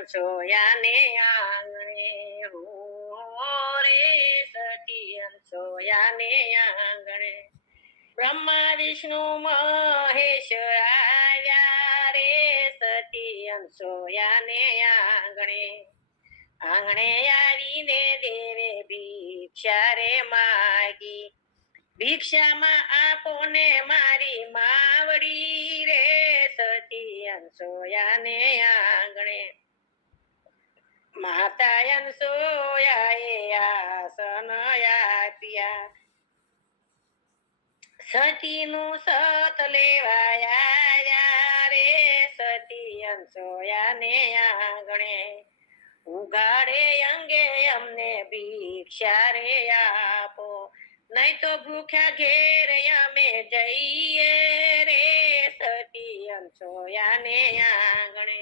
અંસોયાને આંગણે હો રે સતી અંસોયાને આંગણે બ્રહ્મા વિષ્ણુ મહેશ આવ્યા રે સતી અંસોયાને આંગણે આંગણે આવીને દેવે ભિક્ષા રે માગી ભિક્ષામાં આપો ને મારી માવડી રે સતી અંસોયાને આંગણે માતા અંસોયાએ આસન આપ્યા સતીનું સત લેવાયા રે સતી અંસોયાને આંગણે ઉગાડે અંગે અમને ભિક્ષા રે આપો નહીં તો ભૂખ્યા ઘેર અમે જઈએ રે સતી અંસોયાને આંગણે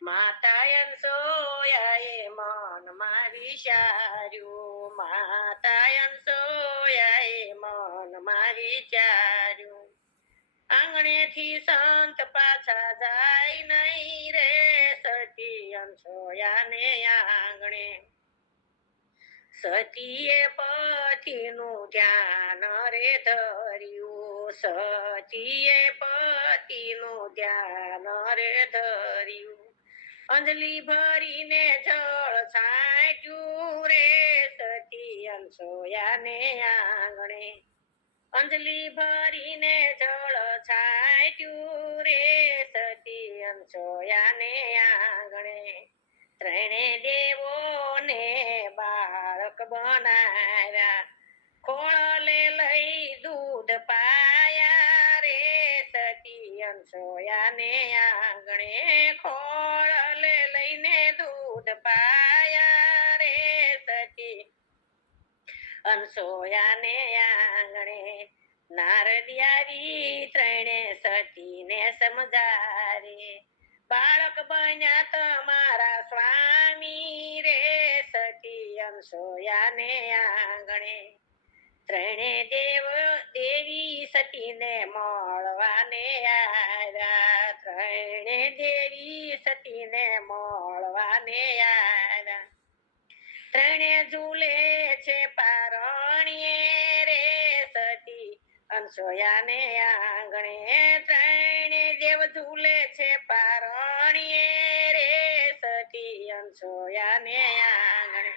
માતા અંસોયાએ મનમાં વિચાર્યું માતા અંસોયાએ મનમાં વિચાર્યું આંગણેથી સંત પાછા જાય નહીં રે સતી અંસોયાને આંગણે સતીએ પતિનું ધ્યાન રે ધર્યું સતીએ પતિનું ધ્યાન રે ધર્યું અંજલિ ભરીને જળ છાંટ્યું રે સતી અંસોયાને આંગણે અંજલિ ભરીને જળ છાંટ્યું રે સતી અંસોયાને આંગણે ત્રણે દેવોને બાળક બનાવ્યા ખોળલે લઈ દૂધ પાયા રે સતી અંસોયાને આંગણે ખોળલે લઈને દૂધ પાયા રે સતી અંસોયાને આંગણે નારદિયારી ત્રણે સતીને સમજારે બાળક બન્યા તમારા સ્વામી રે સતી અંસોયાને આંગણે ત્રણે દેવી સતીને મળવાને આવ્યા ત્રણે દેવી સતીને મળવાને આવ્યા ત્રણે ઝૂલે છે પારણીએ રે સતી અંસોયાને આંગણે ત્રણે દેવ ઝૂલે છે પારણીએ રે સતી અંસોયાને આંગણે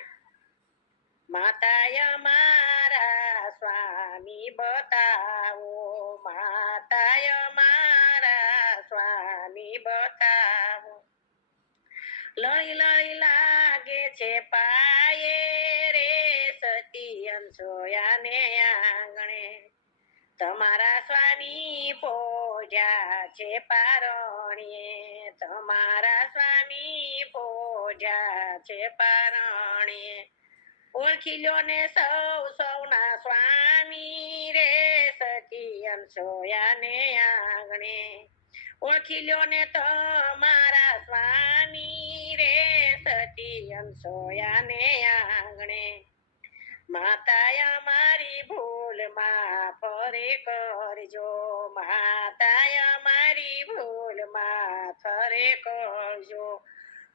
માતાય મારા સ્વામી બતાવો માતાય મારા સ્વામી બતાવો લઈ લઈ લાગે છે પાયે રે સતી અંસોયાને આંગણે તમારા સ્વામી પોઢ્યા છે પારણીએ તમારા સ્વામી પોઢ્યા છે પારણીએ ઓળખી લ્યો ને સૌના સ્વામી રે સતી અંસોયાને આંગણે ઓળખી લ્યો ને તમારા સ્વામી રે સતી અંસોયાને આંગણે માતાય મારી ભૂલ માફ રે કરજો માતાય મારી ભૂલ માફ રે કરજો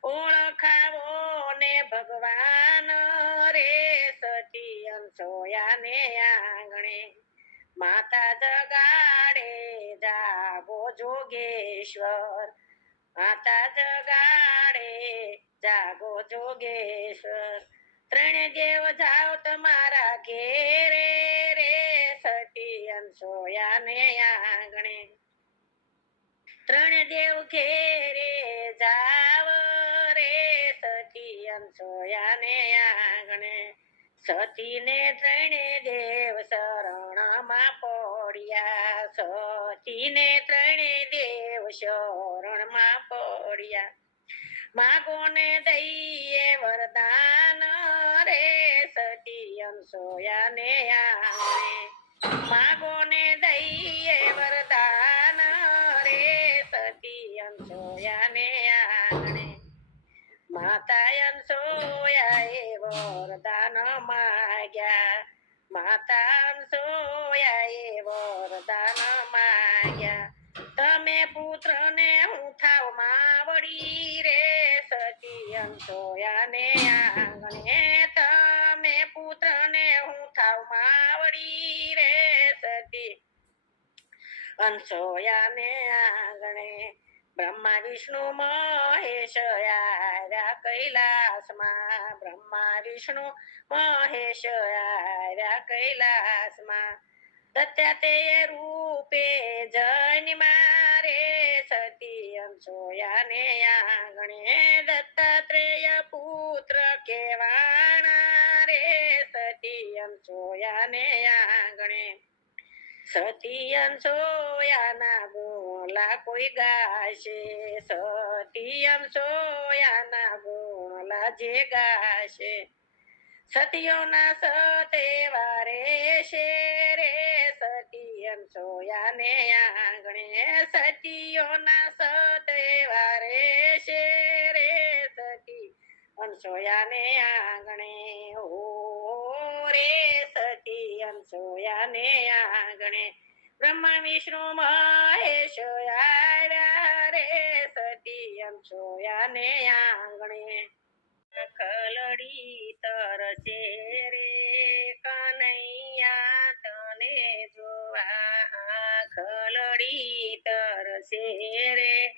ઓળખાવો ને ભગવાન રે સતી અંસોયાને આંગણે માતા જગાડે જાગો જોગેશ્વર માતા જગાડે જાગો જોગેશ્વર ત્રણે દેવ જાઓ તમારા ઘેરે રે સતી અંસોયાને આંગણે ત્રણે દેવ ઘેરે જાવ રે સતી અંસોયાને આંગણે સતીને ત્રણે દેવ શરણમાં પડ્યા સતીને ત્રણે દેવ શરણમાં પડ્યા માગો ને દઈએ વરદાન રે સતી અંસોયાને આંગણે માગો ને દઈએ વરદાન રે સતી અંસોયાને આંગણે માતા અંસોયાએ વરદાન માગ્યા માતા અંસોયાએ વરદાન માગ્યા તમે પુત્રને હું થાવ માવડી રે અંસોયાને આંગણે તમે પુત્રને હું થાવ માવડી રે સતી અંસોયાને આંગણે બ્રહ્મા વિષ્ણુ મહેશ આવ્યા કૈલાસમાં બ્રહ્મા વિષ્ણુ મહેશ આવ્યા કૈલાસમાં દત્તા તે રૂપે જન મારે સતી અંસોયાને આંગણે દત્તાત્રેય પુત્ર કેવાણા રે સતી અંસોયાને આંગણે સતી અંસોયાના બોલા કોઈ ગાશે સતી અંસોયાના બોલા જે ગાશે સતીઓના સતેવારે શેરે સતી અંસોયાને આંગણે સતીઓના સતેવારે શેરે સતી અંસોયાને આંગણે ઓ રે સતી અંસોયાને આંગણે બ્રહ્મા વિષ્ણુ મહેશ આવ્યા રે સતી અંસોયાને આંગણે ખલડી તરસે રે કનૈયા તને જોવા ખલડી તરસે રે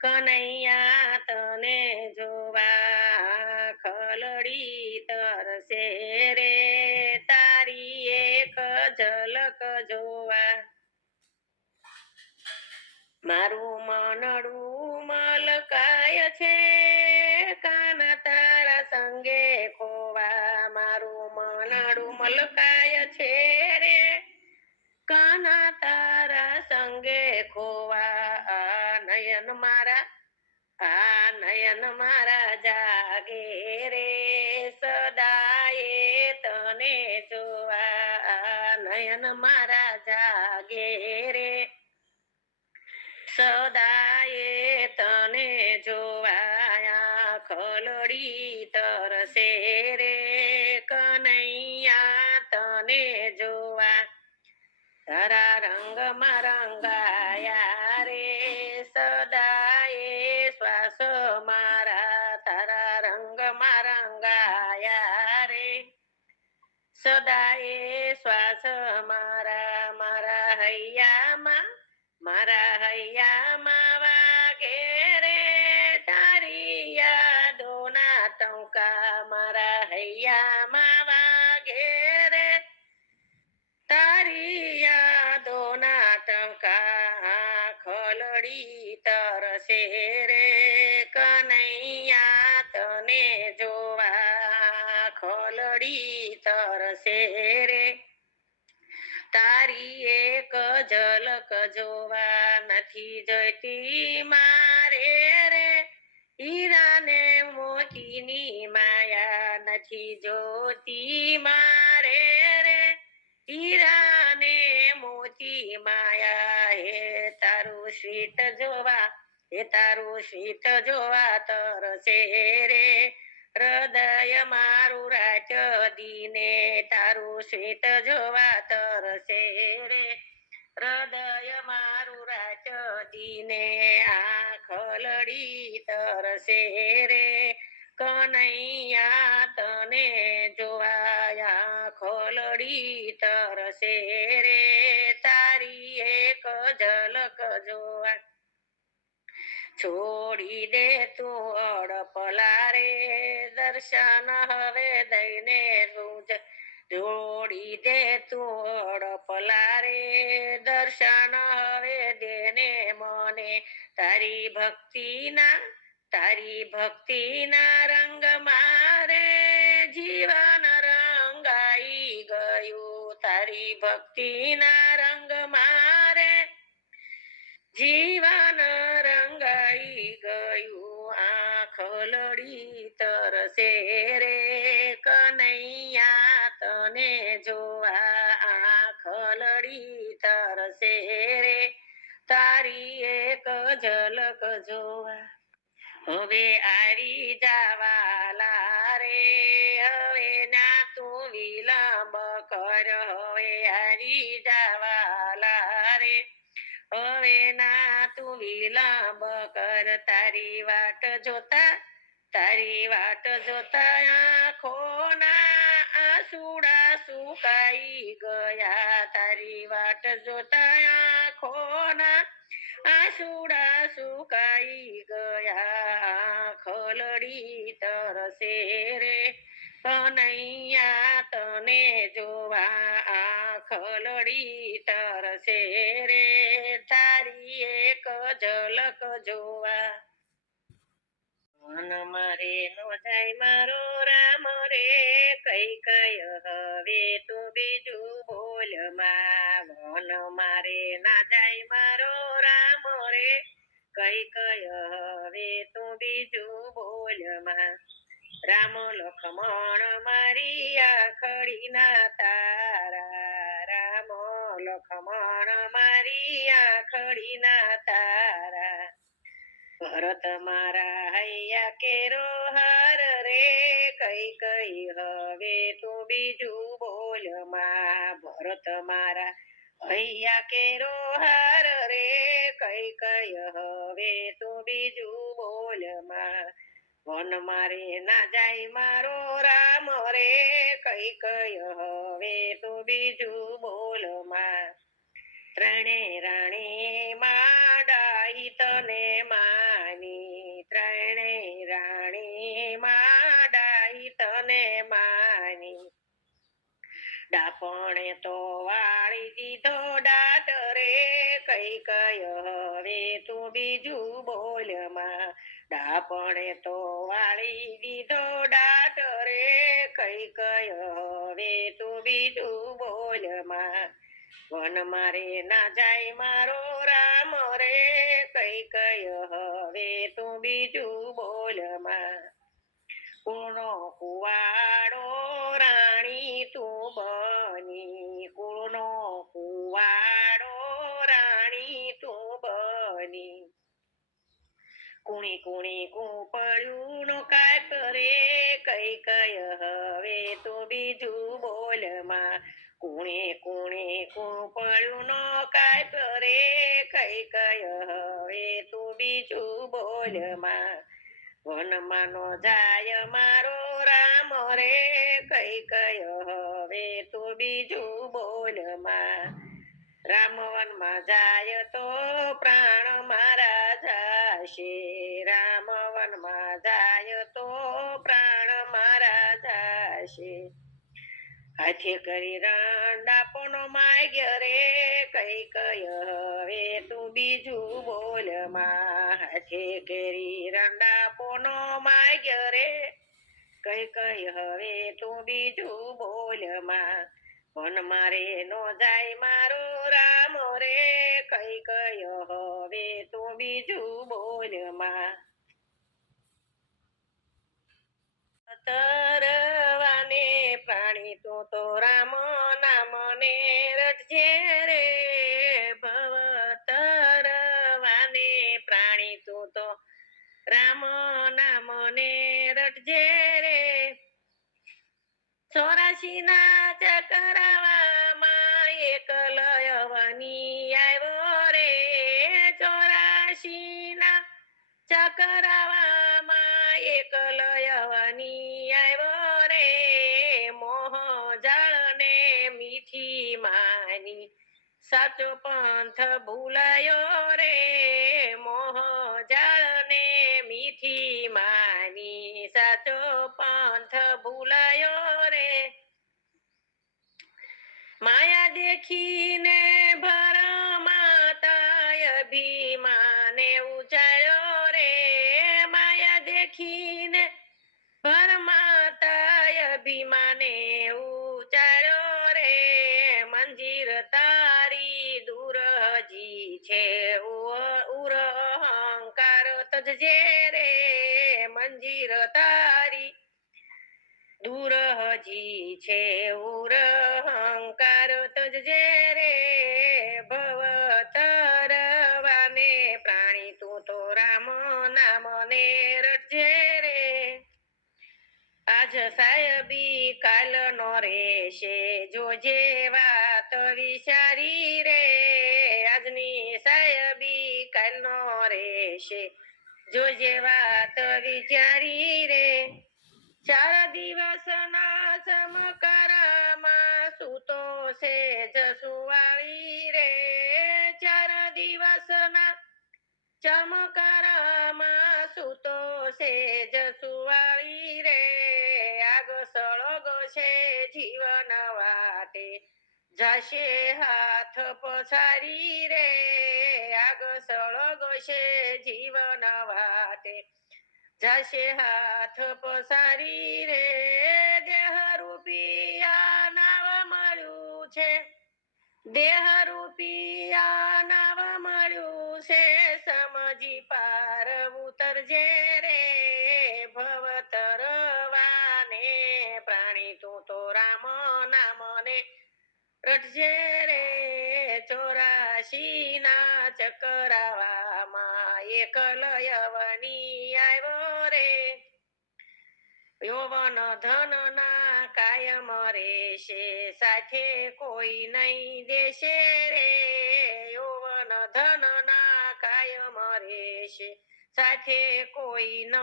કનૈયા તને જોવા ખલડી તરસે રે તારી એક ઝલક જોવા મારું મનડું મલકાય છે કાના તારા સંગે ખોવા મારું મનડું મલકાય છે રે કાના તારા સંગે ખોવા આ નયન મારા જાગે રે સદાયે તને જોવા આ નયન મારા જાગે રે સદાયે તને જોવાયા ખલડી તરસે રે કનૈયા તને જોવા તારા રંગમાં રંગાયા રે સદાયે શ્વાસ મારા તારા રંગમાં રંગાયા રે સદાયે શ્વાસ મારા મારા હૈયામાં વાગે રે તારી યાદોના ટંકા મારા હૈયામાં વાગે રે તારી યાદોના ટંકા ખલડી તરસે રે કનૈયા તને જોવા ખલડી તરસે રે તારી એક ઝલક જોવા નથી જતી મારે રે હીરાને મોતીની માયા નથી જોતી મારે રે હીરાને મોતી માયા હે તારું શ્રીત જોવા તરસે રે હૃદય મારું રાચ દીને તારું શ્વેત જોવા તરસે રે હૃદય મારું રાચ દીને આ ખલડી તરસે રે કનૈયા તને જોવાયા ખલડી તરસે રે તારી એક ઝલક જોવા છોડી દે તું અડપલા રે દર્શન હવે દઈને તું જોડી દે તું અડપલા રે દર્શન હવે દેને મને તારી ભક્તિના રંગ મારે જીવન રંગાઈ ગયું તારી ભક્તિના રંગ મારે જીવન રંગાઈ ગયું આ ખલડી તરસે રે કનૈયા તને જોવા આ ખલડી તરસે રે તારી એક ઝલક જોવા હવે આવી જાવાલા રે હવે ના તું વિલંબ કર હવે આવી જાવાલા રે હવે ના તું વિલંબ કર તારી વાટ જોતા તારી વાટ જોતા આંખોના આંસુડા સુકાઈ ગયા. તારી વાટ જોતા આંખોના આંસુડા સુકાઈ ગયા. ખલડી તરસે રે કનૈયા તને જોવા. ખલડી તરસે રે તારી એક ઝલક જોવા. મન મારે નો જાય મારો રામ રે કઈ કઈ હવે તું બીજું બોલ માં. મન મારે ના જાય મારો રામ રે કઈ કઈ હવે તું બીજું બોલ માં. રામ લખમણ મારી આખડી ના તારા. રામ લખમણ મારી આખડી ના તારા. ભરત મારા હૈયા કેરો હાર રે કઈ કઈ હવે તું બીજું બોલ માં. ભરત મારા હૈયા કેરો હાર રે કઈ કઈ હવે તું બીજું બોલ માં. વન મારે ના જાય મારો રામ રે કઈ કઈ હવે તું બીજું બોલ માં. ત્રણે રાણી માં ડાહી તને માની. ત્રણે રાણી માં ડાહી તને માની. ડાપણે તો વાળી દીધો ડાટ રે કઈ કઈ હવે તું બીજું બોલ માં. ડાપણે તો વાળી દીધો ડાટ રે કઈ કઈ હવે તું બીજું બોલ માં. વન મારે ના જાય મારો રામ રે કઈ કઈ હવે તું બીજું બોલ માં. કુળનો કુવાડો રાણી તું બની. કુળનો કુવાડો રાણી તું બની. કુણી કુણી કુંપળ્યું નો કાપ રે કઈ કઈ હવે તું બીજું બોલ માં. કુણે કુણે કુંપળ્યું નો કાપ રે કઈ કઈ હવે તું બીજું બોલ માં. વનમાં નો જાય મારો રામ રે કઈ કઈ હવે તું બીજું બોલ માં. રામ વનમાં જાય તો પ્રાણ મારા જાશે. રામ વનમાં જાય તો પ્રાણ મારા જાશે. હાથે કરી રંડાપોનો માગ્ય રે કઈ કઈ હવે તું બીજું બોલ માં. હાથે કરી રંડાપોનો માગ્ય રે કઈ કઈ હવે તું બીજું બોલ માં. વન મારે નો જાય મારો રામ રે કઈ કઈ હવે તું બીજું બોલ માં. તરવાને પ્રાણી તું તો રામ નામ ને રટજે રે. ભવ તરવાને પ્રાણી તું તો રામ નામ ને રટજે રે. 84 ના ચકરાવામાં એકલયવની આવ્યો રે. 84 ના ચકરાવામાં એકલયવની આવ્યો રે. મોહ જળ ને મીઠી માની સાચો પંથ ભૂલાયો રે. મોહ જળ ને મીઠી માની સાચો પંથ ભૂલાયો રે. માયા દેખીને ભરમાતા અભિમાને ઉજાયો રે. માયા દેખીને ભરમાતા અભિમાને ઉજાયો રે. મંજીર તારી દૂર હજી છે ઉર અહંકાર તજજે રે. મંજીર તારી દૂર હજી છે ઉર અહંકાર તજજે રે. ભવ તરવાને પ્રાણી તું તો રામ નામ ને રટજે રે. આજ સાહેબી કાલ નો રેશે જોજે વાત વિચારી રે. આજની સાહેબી કાલ નો રેશે જોજે વાત વિચારી રે 4 દિવસના ચમકારામાં સૂતો છે જસુવાળી રે 4 દિવસના ચમકારામાં સૂતો છે જસુવાળી રે આગ સળગો છે જીવન વાટે જાશે હાથ પછાડી રે આગ સળગો છે જીવન વાટે જાશે હાથ પસારી રે દેહ રૂપિયા નાવ મળ્યું છે દેહ રૂપિયા નાવ મળ્યું છે સમજી પાર ઉતરજે રે ભવ તરવાને પ્રાણી તું તો રામ નામને રટજે રે 84 ના ચકરાવામાં એકલ યવની આવ્યો રે યૌવન ધન ના કાયમ રેશે સાથે કોઈ નહીં દેશે રે યૌવન ધન ના કાયમ રેશે સાથે કોઈ ન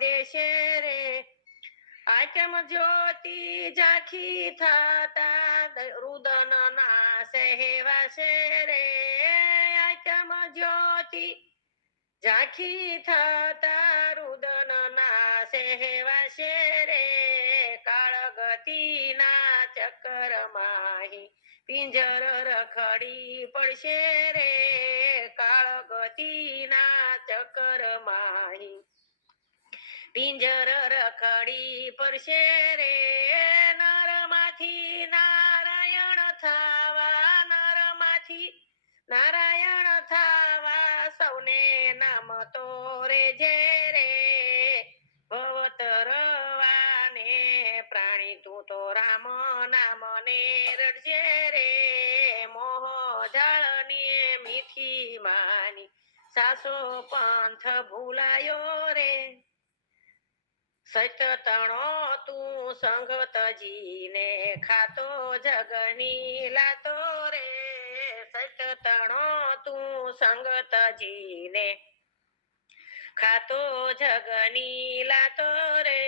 દેશે રે આચમ જ્યોતિ ઝાંખી થતા રુદન ના સહેવાશે રે આચમ જ્યોતિ ઝાંખી થતા રુદન ના સહેવાશે રે કાળગતિ ના ચક્કર માહી પિંજર રખડી પડશે રે કાળગતિ ના ચક્કર માહી પિંજર રખડી પડશે રે નરમાંથી નારાયણ થાવા નરમાંથી નારાયણ થાવા સૌને નમતો રેજે રે ભવતરવાને પ્રાણી તું તો રામ નામને રડજે રે મોહ જળની મીઠી માની સાસો પંથ ભૂલાયો રે સતતણો તું સંગતજીને ખાતો જગની લાતો રે સતતણો તું સંગતજીને ખાતો જગની લાતો રે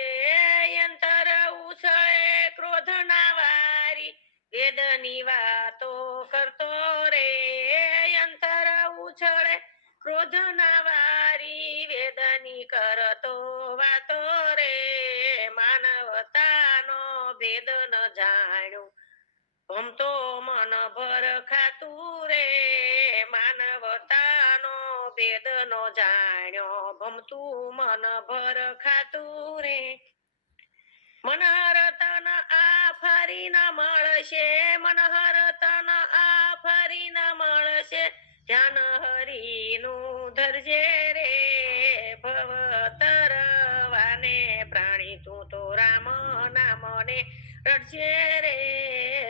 યંતર ઉછળે ક્રોધના વારી વેદની વાતો કરતો રે યંતર ઉછળે ક્રોધના વારી વેદની કરતો વાતો રે માનવતાનો ભેદ ન જાણ્યો ભમતો મન ભર ખાતું રે માનવતાનો ભેદ નો જાણ્યો ભમતું મન ભર ખાતું રે મનહર તન આ ફરી ન મળશે મનહર તન આ ફરી ન મળશે ધ્યાન હરિનું ધરજે રે ભવ તરવાને પ્રાણી તું તો રામ નામને રટજે રે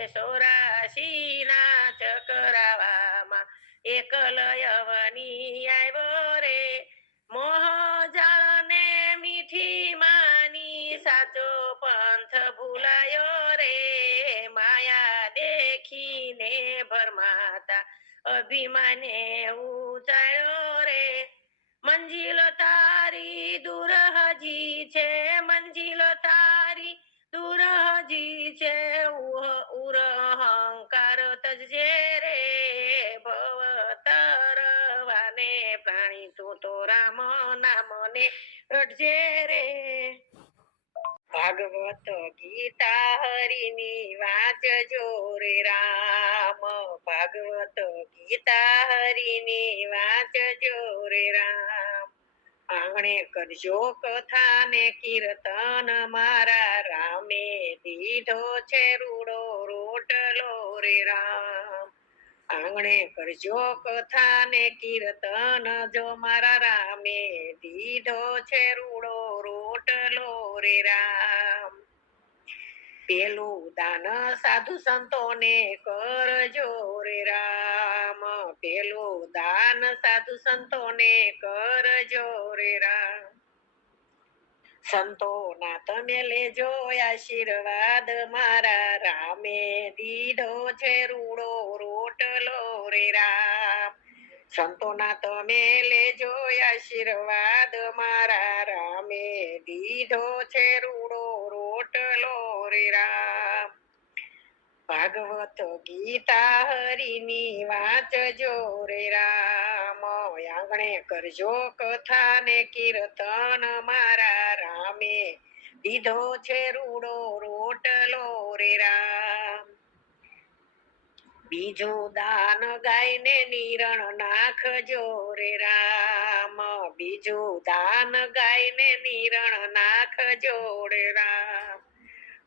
84 ના ચકરાવામાં એકલ યવની આવ્યો રે મોહ જાળને મીઠી માની સાચો પંથ ભૂલાયો રે માયા દેખીને ભરમાતા અભિમાને ઉચાર્યો રે મંજિલ તારી દૂર હજી છે મંજિલ તારી દૂર હજી છે ઉર અહંકાર તજજે રે ભવ તરવાને પ્રાણી તું તો રામ નામને રટજે રે ભાગવત ગીતા હરિની વાંચજો રે રામ ભાગવત ગીતા હરિની વાંચજો રે રામ આંગણે કરજો કથા ને કીર્તન મારા રામે દીધો છે રૂડો રોટલો રે રામ આંગણે કરજો કથા ને કીર્તન જો મારા રામે દીધો છે રૂડો રોટલો રે રામ પેલું દાન સાધુ સંતોને કરજો રે રામ પેલું દાન સાધુ સંતોને કરજો રે રામ સંતોના તમે લેજો આશીર્વાદ મારા રામે દીધો છે રૂડો રોટલો રે રામ સંતોના તમે લેજો આશીર્વાદ મારા રામે દીધો છે રૂડો રોટલો રે રામ. ભાગવત ગીતા હરિની વાંચજો રે રામ. આંગણે કરજો કથા ને કીર્તન મારા રામે દીધો છે રૂડો રોટલો રે રામ. બીજું દાન ગાયને નિરણ નાખજો રે રામ. બીજું દાન ગાયને નિરણ નાખજો રે રામ.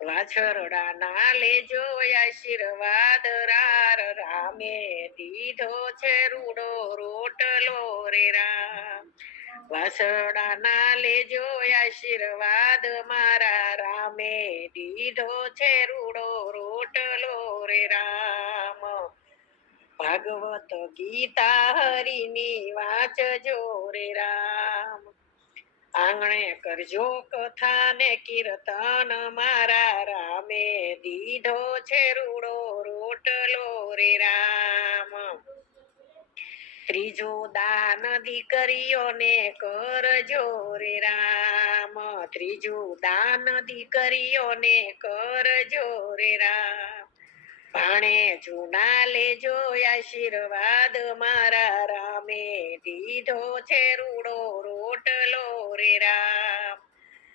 વાછરડાના લેજો આશીર્વાદ રાર રામે દીધો છે રૂડો રોટલો રે રામ. વાછરડાના લેજો આશીર્વાદ મારા રામે દીધો છે રૂડો રોટલો રે રામ. ભાગવત ગીતા હરિની વાંચજો રે રામ. આંગણે કરજો કથા ને કીર્તન મારા રામે દીધો છે રૂડો રોટલો રે રામ. ત્રીજું દાન દીકરીઓને કરજો રે રામ. ત્રીજું દાન દીકરીઓને કરજો રે રામ. ભાણે જૂના લેજો આશીર્વાદ મારા રામે દીધો છે રૂડો રોટલો રે રામ.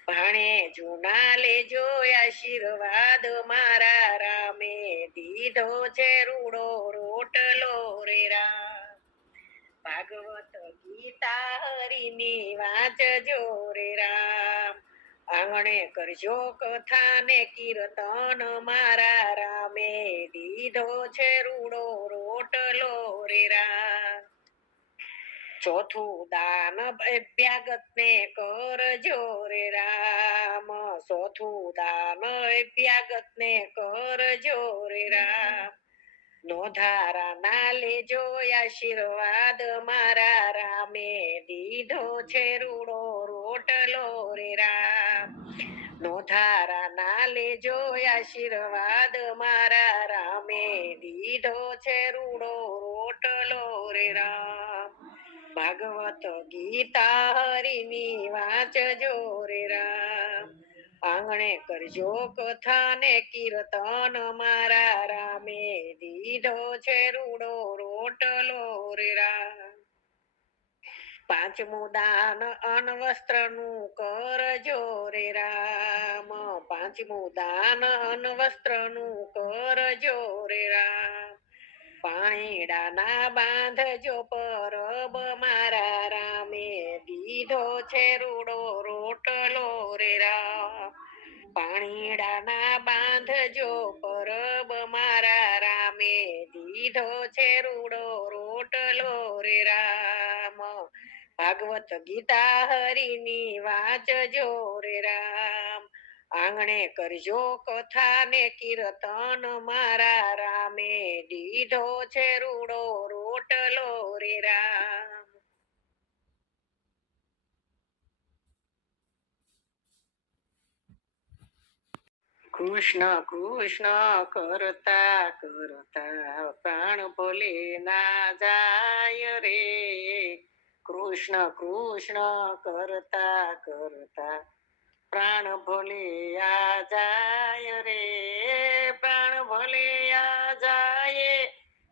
ભાણે જૂના લેજો આશીર્વાદ મારા રામે દીધો છે રૂડો રોટલો રે રામ. ભાગવત ગીતા હરિની વાંચજો રે રામ. આંગણે કરજો કથા ને કીર્તન મારા રામે દીધો છે રૂડો રોટલો રે રામ. ચોથું દાન અભ્યાગત ને કરજો રે રામ. ચોથું દાન અભ્યાગત ને કરજો રે રામ. નોધારા ના લેજો આશીર્વાદ મારા રામે દીધો છે રૂડો રોટલો રે રામ. નોધારા ના લેજો આશીર્વાદ મારા રામે દીધો છે રૂડો રોટલો રે રામ. ભાગવત ગીતા હરિની વાંચજો રે રામ. આંગણે કરજો કથા ને કીર્તન મારા રામે દીધો છે રૂડો રોટલો રે રામ. પાંચમું દાન અન્વસ્ત્રનું કરજો રે રામ. પાંચમું દાન અન્વસ્ત્રનું કરજો રે રામ. પાણીડાના બાંધજો પરબ મારા રામે દીધો છે રૂડો રોટલો રે રામ. પાણીડાના બાંધજો પરબ મારા રામે દીધો છે રૂડો રોટલો રે રામ. ભાગવત ગીતા હરિની વાંચજો રે રામ. આંગણે કરજો કથા ને કીર્તન મારા રામે દીધો છે રૂડો રોટલો રે રામ. કૃષ્ણ કૃષ્ણ કરતા કરતા પ્રાણ ભોલે ના જાય રે. કૃષ્ણ કૃષ્ણ કરતા કરતા પ્રાણ ભોલે આ જાય રે. પ્રાણ ભોલે આ જાય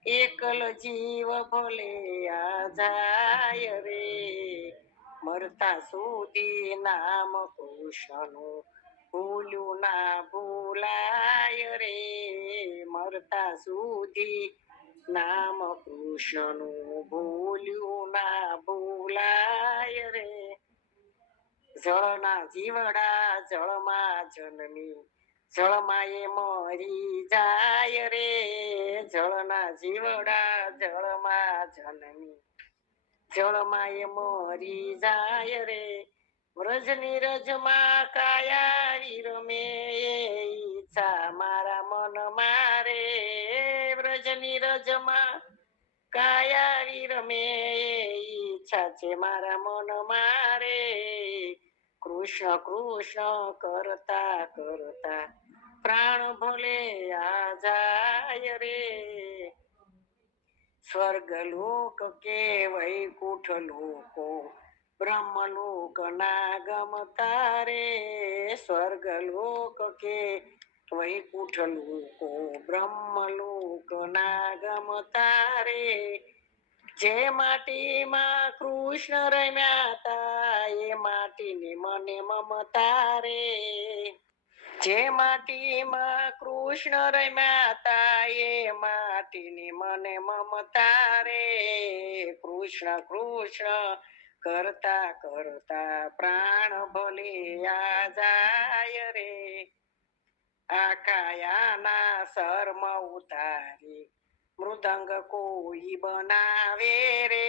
એકલ જીવ ભોલે આ જાય રે. મરતા સુધી નામ કૃષ્ણનું ભૂલ્યું ના ભૂલાય રે. મરતા સુધી નામ કૃષ્ણનું ભૂલ્યું ના ભૂલાય રે. જળના જીવડા જળમાં જન્મી જળમાં એ મરી જાય રે. જળના જીવડા જળમાં જન્મી જળમાં એ મરી જાય રે. વ્રજની રજમાં કાયા રમે ઈચ્છા મારા મન મારે. વ્રજની રજમાં કાયા રમે ઈચ્છા છે મારા મન મારે. કૃષ્ણ કૃષ્ણ કરતા કરતા પ્રાણ ભોલે આ જાય રે. સ્વર્ગલોક કે વૈકુંઠ લોકો બ્રહ્મલોક ના ગમતા રે સ્વર્ગલોક કે વૈકુંઠ લોકો બ્રહ્મલોક ના ગમતા રે જે માટીમાં કૃષ્ણ રમ્યા તા એ માટીની મને મમતા રે જે માટીમાં કૃષ્ણ રમ્યા તા એ માટીની મને મમતા રે કૃષ્ણ કૃષ્ણ કરતા કરતા પ્રાણ ભલે આ જાય રે આકાયાના શર્મ ઉતારી મૃદંગ કોઈ બનાવે રે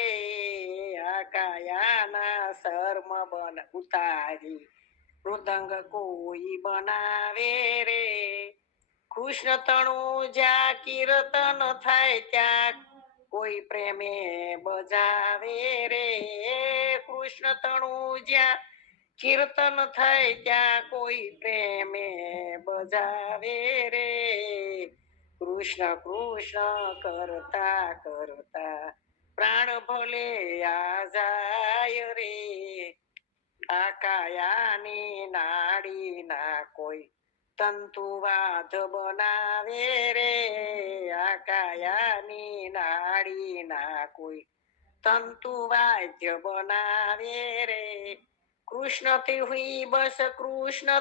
આકાયાના શર્મ ઉતારી મૃદંગ કોઈ બનાવે રે કૃષ્ણ તણુ જ્યાં કીર્તન થાય ત્યાં કોઈ પ્રેમે બજાવે રે કૃષ્ણ તણુ જ્યાં કીર્તન થાય ત્યાં કોઈ પ્રેમે બજાવે રે કૃષ્ણ કૃષ્ણ કરતા કરતા પ્રાણ ભલે આ જાય રે આકાયાની નાડી ના કોઈ તંતુવાદ બનાવે રે આકાયાની નાડી ના કોઈ તંતુ વાદ્ય બનાવે રે કૃષ્ણ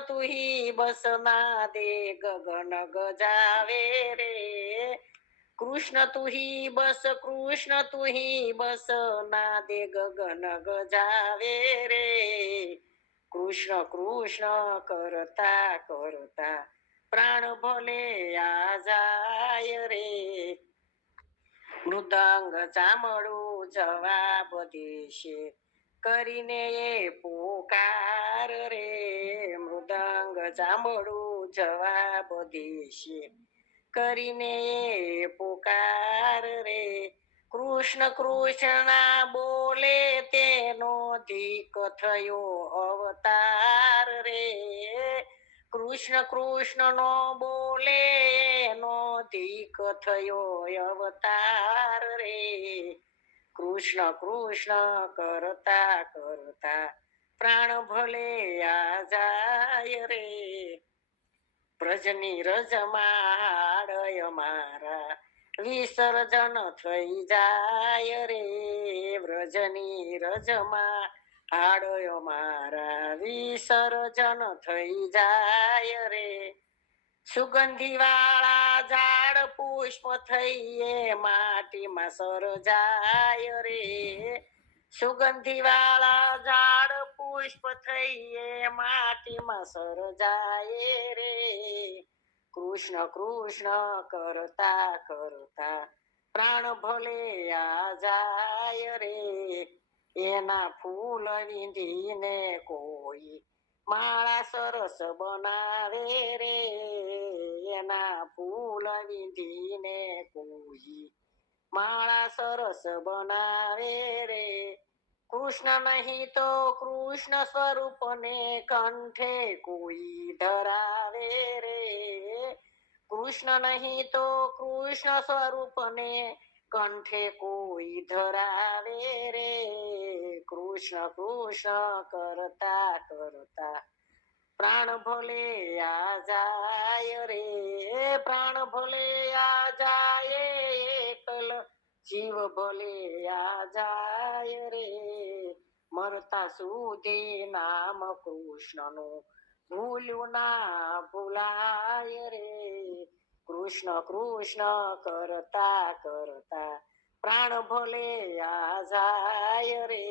તું હી બસ ના દે ગગન ગજાવે રે કૃષ્ણ તું હી બસ ના દે ગગન ગજાવે રે કૃષ્ણ કૃષ્ણ કરતા કરતા પ્રાણ ભલે આ જાય રે મૃદંગ ચામડું જવાબ દેશે કરીને એ પોકાર રે મૃદંગ ચામડું જવાબ દેશે કરીને એ પોકાર રે કૃષ્ણ કૃષ્ણ બોલે તેનો ધીક થયો અવતાર રે કૃષ્ણ કૃષ્ણ નો બોલે નો ધીક થયો અવતાર રે કૃષ્ણ કૃષ્ણ કરતા કરતા પ્રાણ ભલે આ જાય રે વ્રજની રજમાં હાડય મારા વિસર્જન થઈ જાય રે વ્રજની રજમાં હાડય મારા વિસર્જન થઈ જાય રે સુગંધી વાળા ઝાડ પુષ્પ થઈએ માટીમાં સરજાય રે સુગંધી વાળા ઝાડ પુષ્પ થઈએ માટીમાં સરજાય રે કૃષ્ણ કૃષ્ણ કરતા કરતા પ્રાણ ભલે આ જાય રે એના ફૂલ વીંધીને કોઈ માળા સરસ બનાવે રે એના ફૂલ વીંધીને કોઈ માળા સરસ બનાવે રે કૃષ્ણ નહીં તો કૃષ્ણ સ્વરૂપને કંઠે કોઈ ધરાવે રે કૃષ્ણ નહીં તો કૃષ્ણ સ્વરૂપને કંઠે કોઈ ધરાવે રે કૃષ્ણ કૃષ્ણ કરતા કરતા પ્રાણ ભલે આ જાય રે પ્રાણ ભલે આ જાય એકલ જીવ ભલે આ જાય રે મરતા સુધી નામ કૃષ્ણનું ભૂલ્યું ના ભૂલાય રે કૃષ્ણ કૃષ્ણ કરતા કરતા પ્રાણ ભલે આ જાય રે